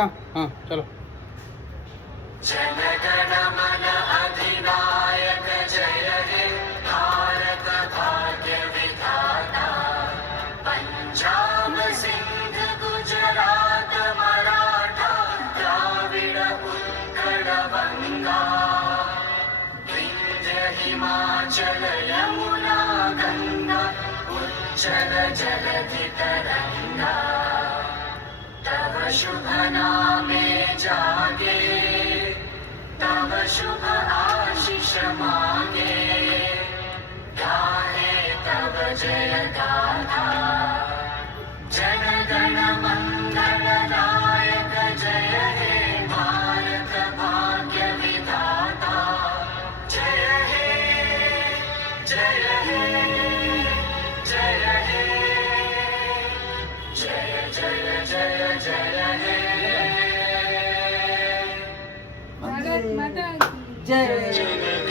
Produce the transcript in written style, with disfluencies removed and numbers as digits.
हाँ चलो। जनगण मन अधिनायक जय हे भारत भाग्य विधाता पंजाब सिंध गुजरात मराठा द्राविड़ उत्कल बंगा विंध्य हिमाचल यमुना गंगा उच्चल जलधि तरंगा तव शुभ नामे जागे तव शुभ आशीष मांगे गाहे तव जय गाथा जनगण मंगल नायक जय हे भारत भाग्य विधाता जय हे जय हे जय हे जय जय जय जय हे भारत माता की जय।